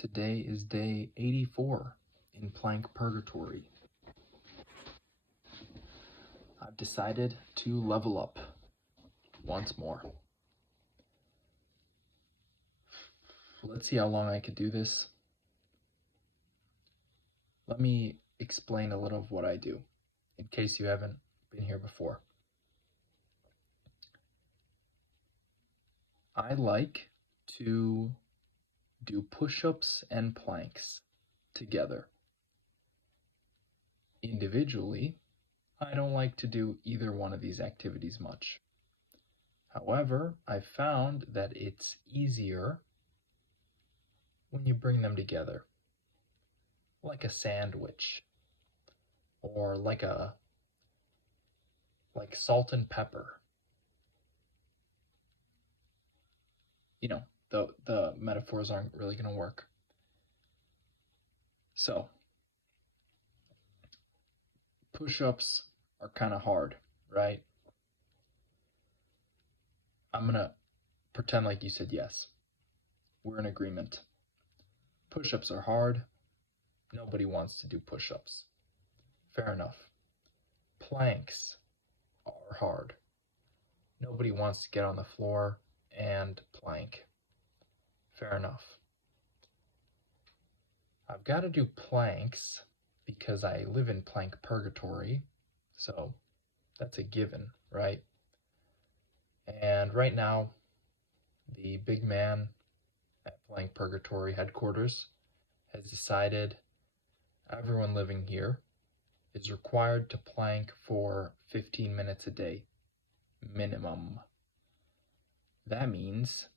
Today is day 84 in plank purgatory. I've decided to level up once more. Let's see how long I can do this. Let me explain a little of what I do, in case you haven't been here before. I like to do push-ups and planks together. Individually, I don't like to do either one of these activities much. However, I've found that it's easier when you bring them together, like a sandwich, or like salt and pepper. You know, the metaphors aren't really going to work. So, push-ups are kind of hard, right? I'm going to pretend like you said yes. We're in agreement. Push-ups are hard. Nobody wants to do push-ups. Fair enough. Planks are hard. Nobody wants to get on the floor and plank. Fair enough. I've got to do planks because I live in plank purgatory, so that's a given, right? And right now, the big man at plank purgatory headquarters has decided everyone living here is required to plank for 15 minutes a day, minimum. That means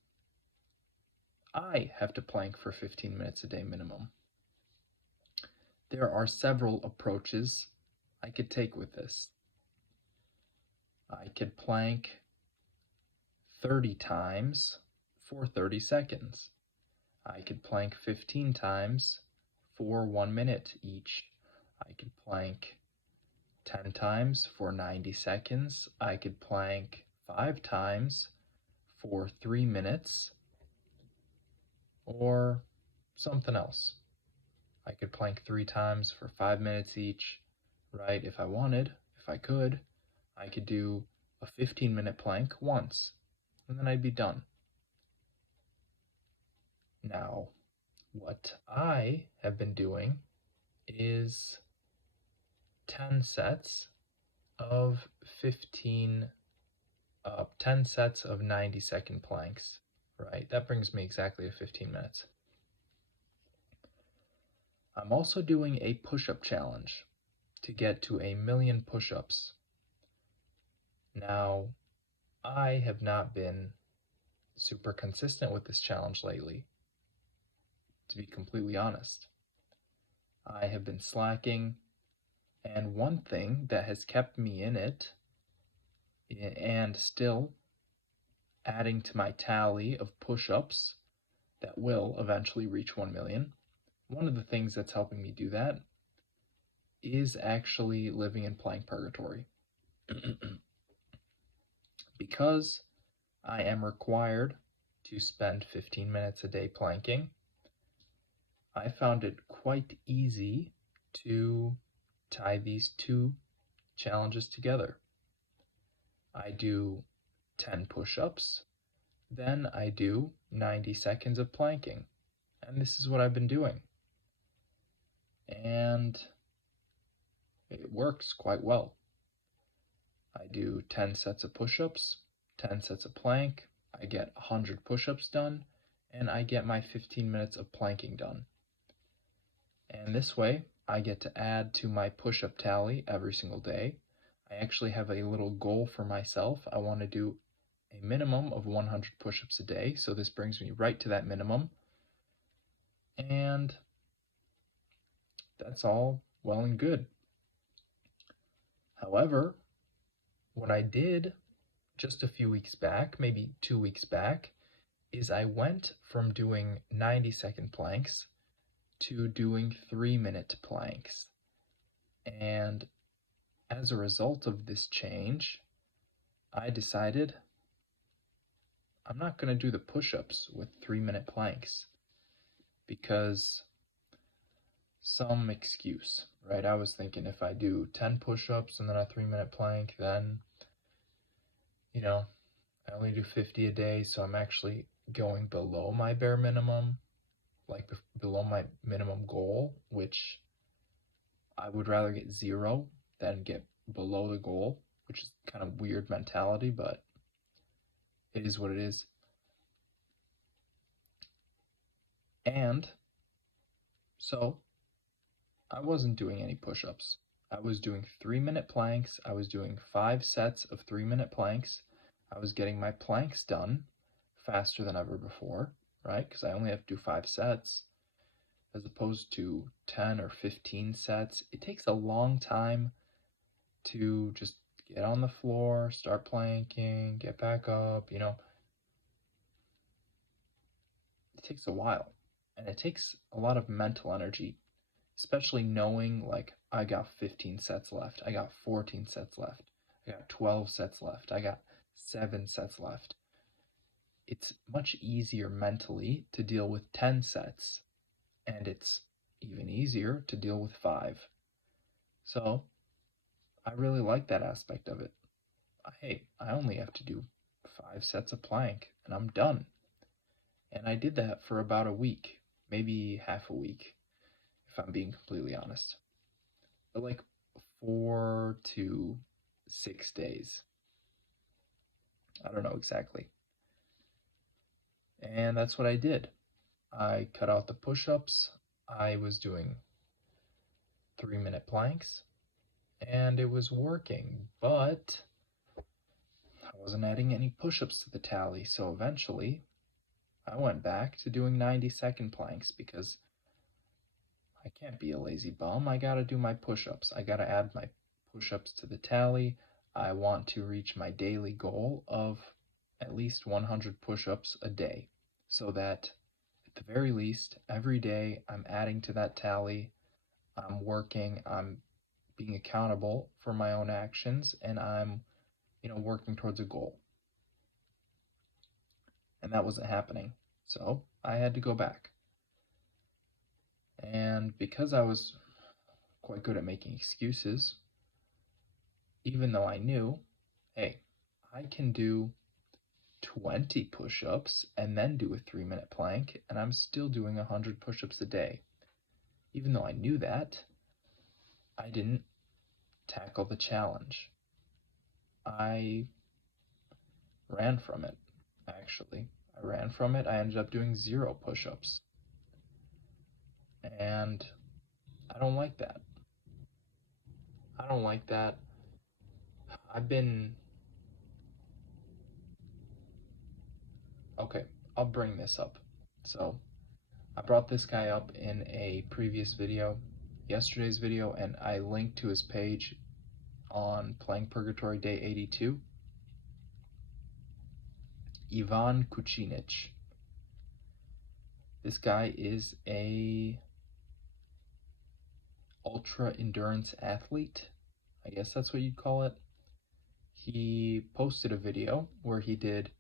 I have to plank for 15 minutes a day minimum. There are several approaches I could take with this. I could plank 30 times for 30 seconds. I could plank 15 times for 1 minute each. I could plank 10 times for 90 seconds. I could plank 5 times for 3 minutes, or something else. I could plank 3 times for 5 minutes each, right? If I wanted, if I could do a 15-minute plank once, and then I'd be done. Now, what I have been doing is 10 sets of 10 sets of 90-second planks, right? That brings me exactly to 15 minutes. I'm also doing a push-up challenge to get to 1,000,000 push-ups. Now, I have not been super consistent with this challenge lately, to be completely honest. I have been slacking, and one thing that has kept me in it and still adding to my tally of push-ups that will eventually reach 1,000,000, one of the things that's helping me do that is actually living in plank purgatory. Because I am required to spend 15 minutes a day planking, I found it quite easy to tie these two challenges together. I do 10 push-ups, then I do 90 seconds of planking, and this is what I've been doing. And it works quite well. I do 10 sets of push-ups, 10 sets of plank, I get 100 push-ups done, and I get my 15 minutes of planking done. And this way, I get to add to my push-up tally every single day. I actually have a little goal for myself. I want to do a minimum of 100 push-ups a day, so this brings me right to that minimum. And that's all well and good. However, what I did just a few weeks back, maybe 2 weeks back, is I went from doing 90-second planks to doing 3-minute planks. And as a result of this change, I decided I'm not going to do the push-ups with 3-minute planks. because some excuse, right? I was thinking if I do 10 push-ups and then a 3-minute plank, then, I only do 50 a day, so I'm actually going below my bare minimum, like below my minimum goal, which I would rather get 0 than get below the goal, which is kind of weird mentality, but it is what it is. And so I wasn't doing any push-ups. I was doing 3-minute planks. I was doing 5 sets of 3-minute planks. I was getting my planks done faster than ever before, right? Because I only have to do 5 sets as opposed to 10 or 15 sets. It takes a long time to just get on the floor, start planking, get back up, It takes a while. And it takes a lot of mental energy, especially knowing like I got 15 sets left, I got 14 sets left, I got 12 sets left, I got 7 sets left. It's much easier mentally to deal with 10 sets, and it's even easier to deal with 5. So I really like that aspect of it. Hey, I only have to do 5 sets of plank and I'm done. And I did that for about a week, maybe half a week, if I'm being completely honest. But like 4 to 6 days. I don't know exactly. And that's what I did. I cut out the push-ups. I was doing 3-minute planks, and it was working, but I wasn't adding any push-ups to the tally, so eventually I went back to doing 90-second planks because I can't be a lazy bum. I gotta do my push-ups. I gotta add my push-ups to the tally. I want to reach my daily goal of at least 100 push-ups a day, so that at the very least, every day I'm adding to that tally. I'm working, I'm being accountable for my own actions, and I'm, working towards a goal. And that wasn't happening. So I had to go back. And because I was quite good at making excuses, even though I knew, hey, I can do 20 push-ups and then do a 3-minute plank, and I'm still doing 100 push-ups a day. Even though I knew that, I didn't tackle the challenge. I ran from it, actually. I ran from it. I ended up doing 0 push-ups. And I don't like that. I don't like that. Okay, I'll bring this up. So, I brought this guy up in a previous video, yesterday's video, and I linked to his page on Playing Purgatory Day 82. Ivan Kucinich. This guy is a ultra endurance athlete. I guess that's what you'd call it. He posted a video where he did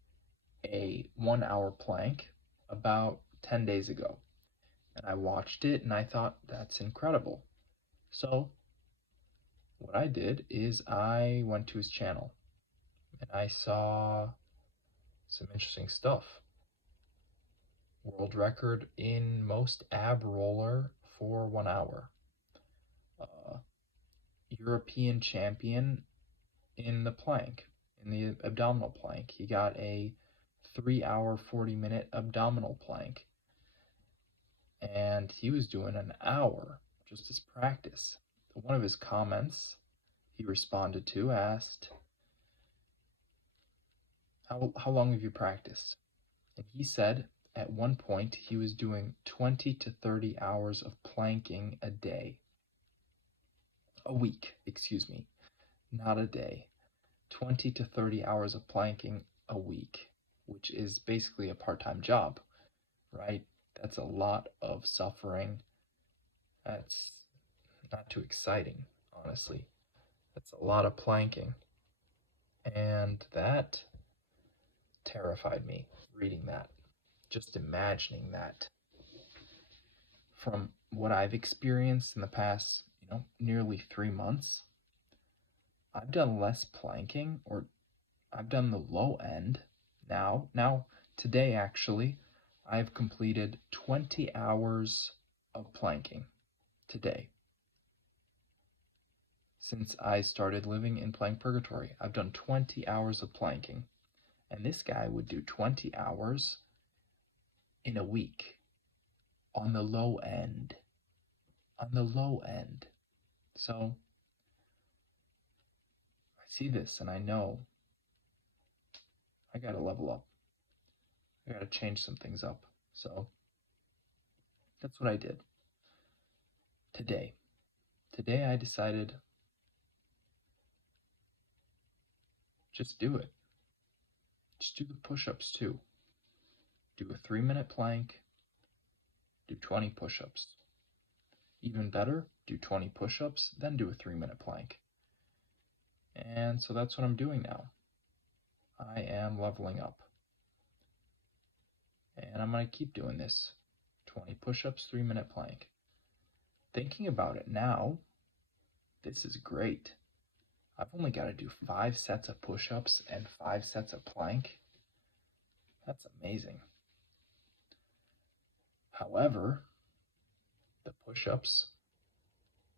a 1-hour plank about 10 days ago. And I watched it and I thought, that's incredible. So what I did is I went to his channel and I saw some interesting stuff. World record in most ab roller for 1 hour. European champion in the plank, in the abdominal plank. He got a 3-hour, 40-minute abdominal plank. And he was doing an hour just as practice. One of his comments he responded to asked, how long have you practiced? And he said at one point he was doing 20 to 30 hours of planking a day. A week, excuse me, not a day. 20 to 30 hours of planking a week, which is basically a part-time job, right? That's a lot of suffering. That's not too exciting, honestly. That's a lot of planking. And that terrified me, reading that. Just imagining that. from what I've experienced in the past, nearly 3 months, I've done less planking, or I've done the low end now. Now, today actually, I've completed 20 hours of planking today. Since I started living in plank purgatory, I've done 20 hours of planking. And this guy would do 20 hours in a week on the low end. On the low end. So I see this and I know I gotta level up. I gotta change some things up. So that's what I did today. Today I decided just do it. Just do the push-ups too. Do a 3-minute plank. Do 20 push-ups. Even better, do 20 push-ups, then do a 3-minute plank. And so that's what I'm doing now. I am leveling up. And I'm going to keep doing this. 20 push-ups, 3-minute plank. Thinking about it now, this is great. I've only got to do 5 sets of push-ups and 5 sets of plank. That's amazing. However, the push-ups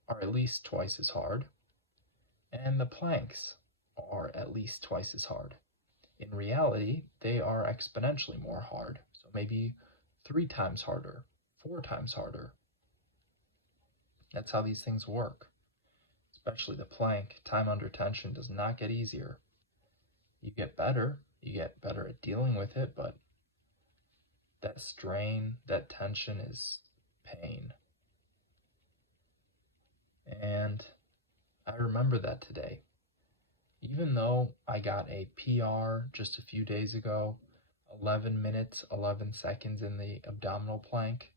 are at least twice as hard, and the planks are at least twice as hard. In reality, they are exponentially more hard, so maybe 3 times harder, 4 times harder. That's how these things work. Especially the plank, time under tension does not get easier. You get better at dealing with it, but that strain, that tension is pain. And I remember that today. Even though I got a PR just a few days ago, 11 minutes, 11 seconds in the abdominal plank,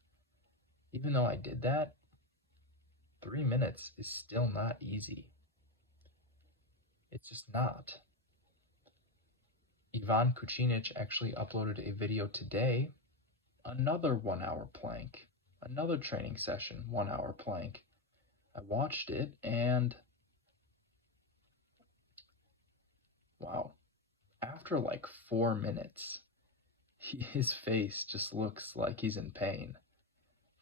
even though I did that, 3 minutes is still not easy. It's just not. Ivan Kucinich actually uploaded a video today, another 1-hour plank, another training session, 1-hour plank. I watched it and wow, after like 4 minutes, his face just looks like he's in pain.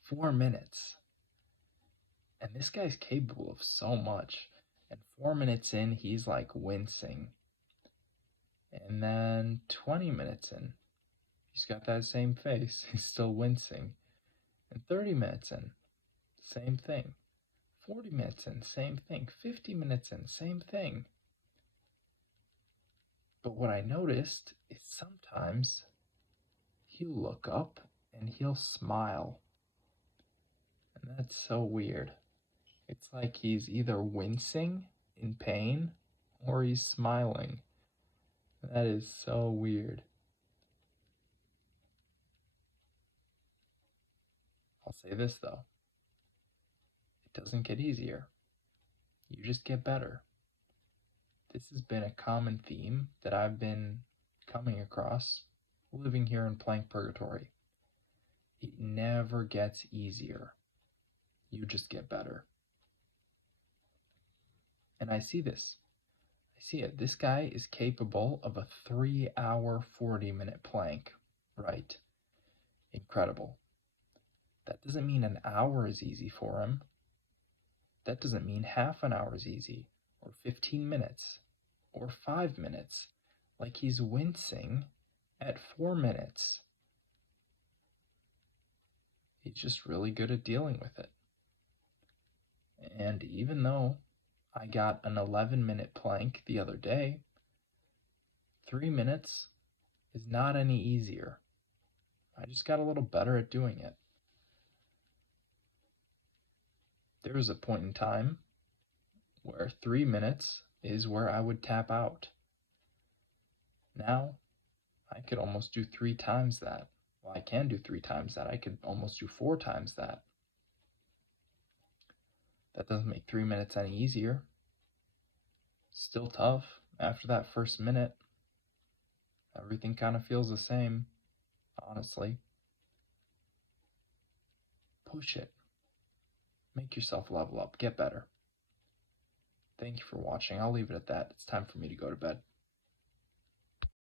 4 minutes. And this guy's capable of so much. And 4 minutes in, he's like wincing. And then 20 minutes in, he's got that same face. He's still wincing. And 30 minutes in, same thing. 40 minutes in, same thing. 50 minutes in, same thing. But what I noticed is sometimes he'll look up and he'll smile. And that's so weird. It's like he's either wincing in pain or he's smiling. That is so weird. I'll say this though. It doesn't get easier. You just get better. This has been a common theme that I've been coming across living here in plank purgatory. It never gets easier. You just get better. And I see this. I see it. This guy is capable of a 3-hour, 40-minute plank. Right. Incredible. That doesn't mean an hour is easy for him. That doesn't mean half an hour is easy, or 15 minutes, or 5 minutes. Like he's wincing at 4 minutes. He's just really good at dealing with it. And even though I got an 11-minute plank the other day, 3 minutes is not any easier. I just got a little better at doing it. There was a point in time where 3 minutes is where I would tap out. Now, I could almost do 3 times that. Well, I can do 3 times that. I could almost do 4 times that. That doesn't make 3 minutes any easier. Still tough. After that first minute, everything kind of feels the same, honestly. Push it. Make yourself level up. Get better. Thank you for watching. I'll leave it at that. It's time for me to go to bed.